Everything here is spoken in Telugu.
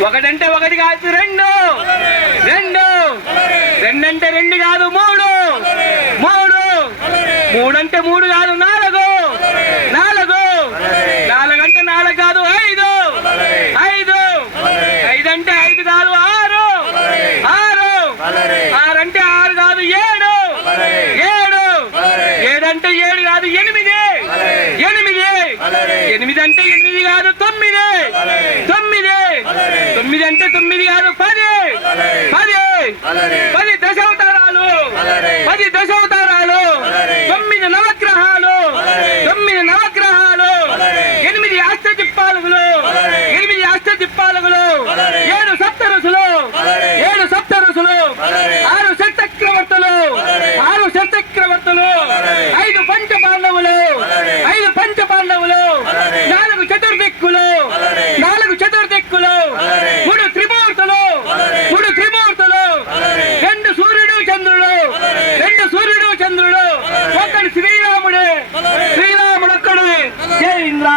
ఒకటంటే ఒకటి కాదు రెండు. రెండు. రెండంటే రెండు కాదు మూడు. మూడు. మూడంటే మూడు కాదు నాలుగు. నాలుగు. నాలుగంటే నాలుగు కాదు ఐదు. ఐదు. ఐదంటే ఐదు కాదు ఆరు. ఆరు. ఆరంటే ఆరు కాదు ఏడు. ఏడు. ఏడంటే ఏడు కాదు ఎనిమిది. ఎనిమిది. ఎనిమిది అంటే ఎనిమిది కాదు తొమ్మిది తొమ్మిది. తొమ్మిది. అంటే తొమ్మిది కాదు పది. పది. పది దశావతారాలు. పది దశావతారాలు. తొమ్మిది నవగ్రహాలు. తొమ్మిది నవగ్రహాలు. ఎనిమిది ఆశ్చర్యపాలకులు ఎనిమిది ఆశ్చర్యపాలకులు ఏడు సప్త ఋషులు ఏడు సప్త ఋషులు ஸ்ரீராமுடு ஸ்ரீராமுடு ஜெய் இந்திரா.